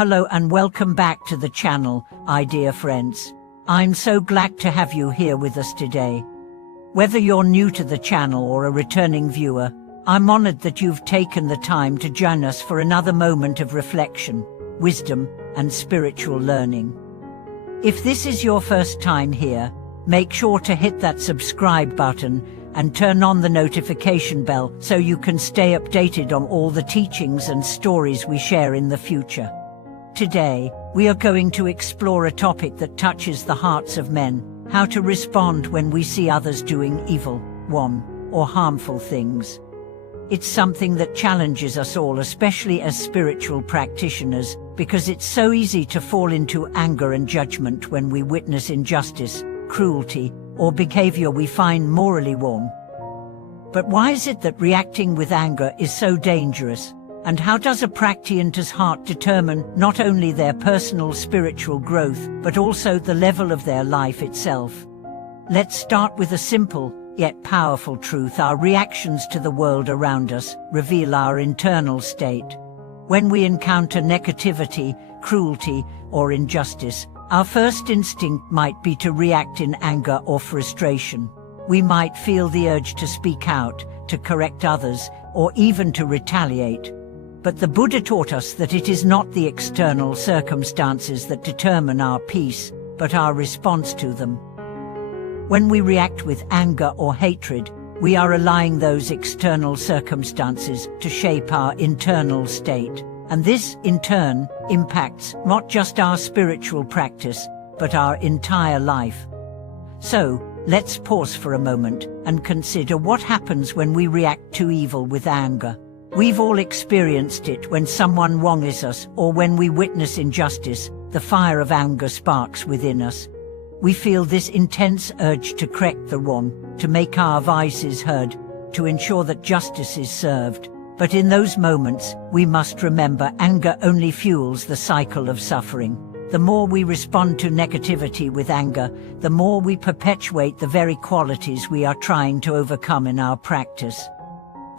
Hello and welcome back to the channel, dear friends. I'm so glad to have you here with us today. Whether you're new to the channel or a returning viewer, I'm honored that you've taken the time to join us for another moment of reflection, wisdom, and spiritual learning. If this is your first time here, make sure to hit that subscribe button and turn on the notification bell so you can stay updated on all the teachings and stories we share in the future. Today, we are going to explore a topic that touches the hearts of men: how to respond when we see others doing evil, wrong, or harmful things. It's something that challenges us all, especially as spiritual practitioners, because it's so easy to fall into anger and judgment when we witness injustice, cruelty, or behavior we find morally wrong. But why is it that reacting with anger is so dangerous? And how does a practitioner's heart determine not only their personal spiritual growth, but also the level of their life itself? Let's start with a simple, yet powerful truth. Our reactions to the world around us reveal our internal state. When we encounter negativity, cruelty, or injustice, our first instinct might be to react in anger or frustration. We might feel the urge to speak out, to correct others, or even to retaliate. But the Buddha taught us that it is not the external circumstances that determine our peace, but our response to them. When we react with anger or hatred, we are allowing those external circumstances to shape our internal state. And this, in turn, impacts not just our spiritual practice, but our entire life. So, let's pause for a moment and consider what happens when we react to evil with anger. We've all experienced it when someone wrongs us or when we witness injustice. The fire of anger sparks within us. We feel this intense urge to correct the wrong, to make our voices heard, to ensure that justice is served. But in those moments, we must remember anger only fuels the cycle of suffering. The more we respond to negativity with anger, the more we perpetuate the very qualities we are trying to overcome in our practice.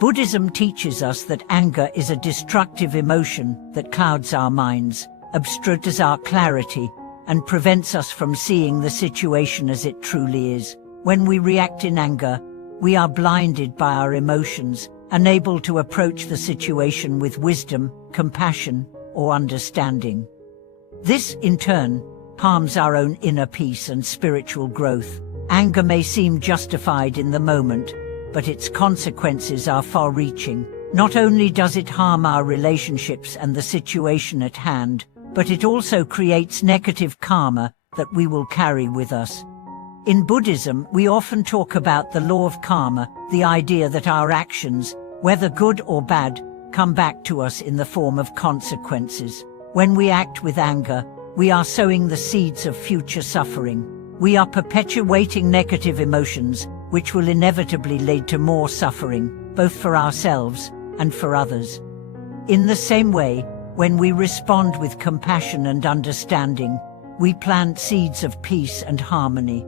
Buddhism teaches us that anger is a destructive emotion that clouds our minds, obstructs our clarity, and prevents us from seeing the situation as it truly is. When we react in anger, we are blinded by our emotions, unable to approach the situation with wisdom, compassion, or understanding. This, in turn, harms our own inner peace and spiritual growth. Anger may seem justified in the moment, but its consequences are far-reaching. Not only does it harm our relationships and the situation at hand, but it also creates negative karma that we will carry with us. In Buddhism, we often talk about the law of karma, the idea that our actions, whether good or bad, come back to us in the form of consequences. When we act with anger, we are sowing the seeds of future suffering. We are perpetuating negative emotions, which will inevitably lead to more suffering, both for ourselves and for others. In the same way, when we respond with compassion and understanding, we plant seeds of peace and harmony.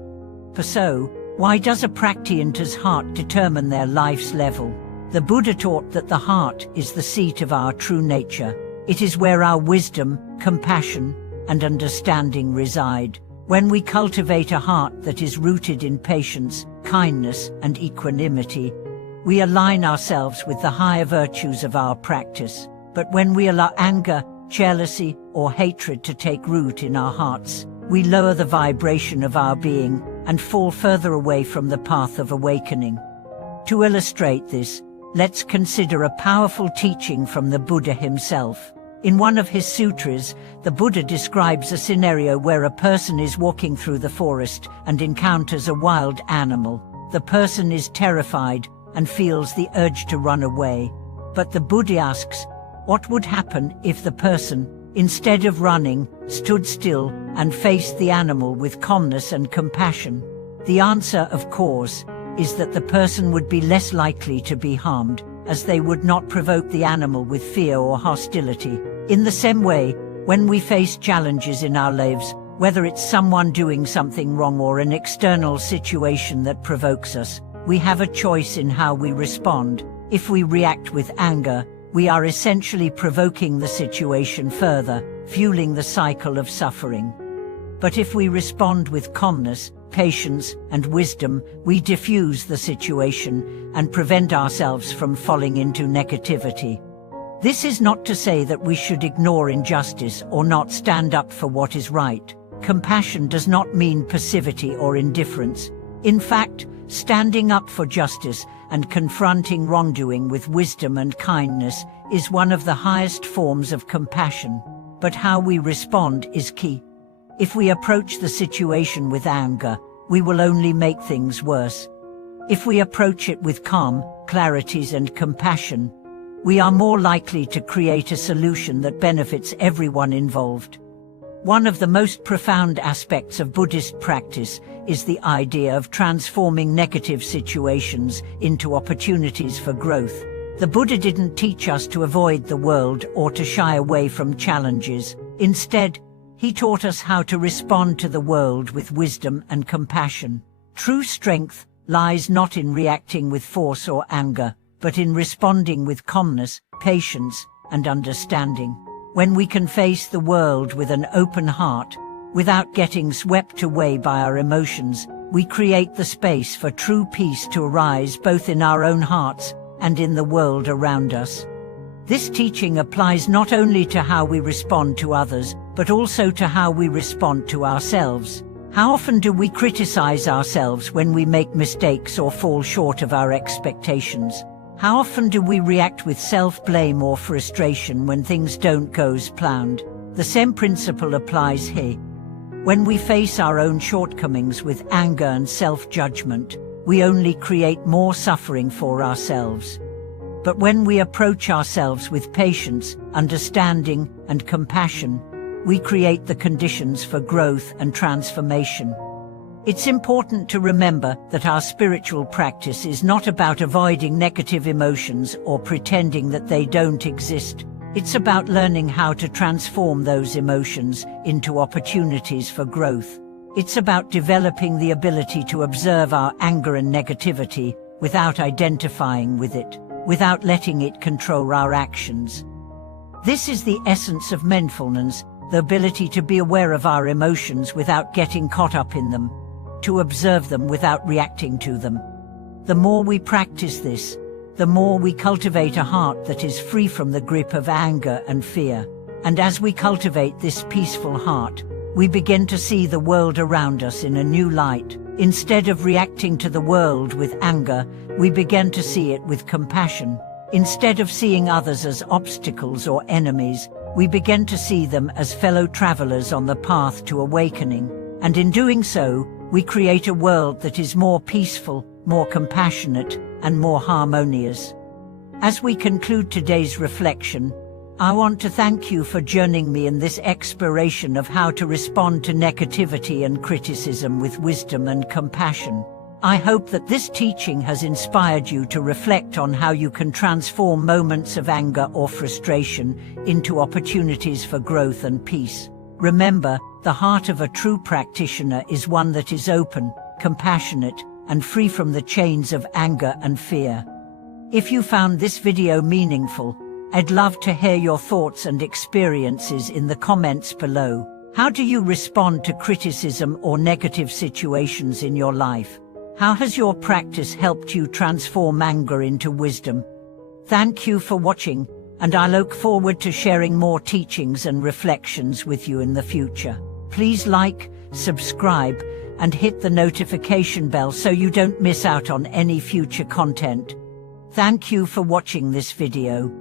So, why does a practitioner's heart determine their life's level? The Buddha taught that the heart is the seat of our true nature. It is where our wisdom, compassion, and understanding reside. When we cultivate a heart that is rooted in patience, kindness, and equanimity, we align ourselves with the higher virtues of our practice. But when we allow anger, jealousy, or hatred to take root in our hearts, we lower the vibration of our being and fall further away from the path of awakening. To illustrate this, let's consider a powerful teaching from the Buddha himself. In one of his sutras, the Buddha describes a scenario where a person is walking through the forest and encounters a wild animal. The person is terrified and feels the urge to run away. But the Buddha asks, what would happen if the person, instead of running, stood still and faced the animal with calmness and compassion? The answer, of course, is that the person would be less likely to be harmed, as they would not provoke the animal with fear or hostility. In the same way, when we face challenges in our lives, whether it's someone doing something wrong or an external situation that provokes us, we have a choice in how we respond. If we react with anger, we are essentially provoking the situation further, fueling the cycle of suffering. But if we respond with calmness, patience, and wisdom, we diffuse the situation and prevent ourselves from falling into negativity. This is not to say that we should ignore injustice or not stand up for what is right. Compassion does not mean passivity or indifference. In fact, standing up for justice and confronting wrongdoing with wisdom and kindness is one of the highest forms of compassion. But how we respond is key. If we approach the situation with anger, we will only make things worse. If we approach it with calm, clarity, and compassion, we are more likely to create a solution that benefits everyone involved. One of the most profound aspects of Buddhist practice is the idea of transforming negative situations into opportunities for growth. The Buddha didn't teach us to avoid the world or to shy away from challenges. Instead, he taught us how to respond to the world with wisdom and compassion. True strength lies not in reacting with force or anger, but in responding with calmness, patience, and understanding. When we can face the world with an open heart, without getting swept away by our emotions, we create the space for true peace to arise both in our own hearts and in the world around us. This teaching applies not only to how we respond to others, but also to how we respond to ourselves. How often do we criticize ourselves when we make mistakes or fall short of our expectations? How often do we react with self-blame or frustration when things don't go as planned? The same principle applies here. When we face our own shortcomings with anger and self-judgment, we only create more suffering for ourselves. But when we approach ourselves with patience, understanding, and compassion, we create the conditions for growth and transformation. It's important to remember that our spiritual practice is not about avoiding negative emotions or pretending that they don't exist. It's about learning how to transform those emotions into opportunities for growth. It's about developing the ability to observe our anger and negativity without identifying with it, without letting it control our actions. This is the essence of mindfulness, the ability to be aware of our emotions without getting caught up in them, to observe them without reacting to them. The more we practice this, the more we cultivate a heart that is free from the grip of anger and fear. And as we cultivate this peaceful heart, we begin to see the world around us in a new light. Instead of reacting to the world with anger, we begin to see it with compassion. Instead of seeing others as obstacles or enemies, we begin to see them as fellow travelers on the path to awakening. And in doing so, we create a world that is more peaceful, more compassionate, and more harmonious. As we conclude today's reflection, I want to thank you for joining me in this exploration of how to respond to negativity and criticism with wisdom and compassion. I hope that this teaching has inspired you to reflect on how you can transform moments of anger or frustration into opportunities for growth and peace. Remember, the heart of a true practitioner is one that is open, compassionate, and free from the chains of anger and fear. If you found this video meaningful, I'd love to hear your thoughts and experiences in the comments below. How do you respond to criticism or negative situations in your life? How has your practice helped you transform anger into wisdom? Thank you for watching, and I look forward to sharing more teachings and reflections with you in the future. Please like, subscribe, and hit the notification bell so you don't miss out on any future content. Thank you for watching this video.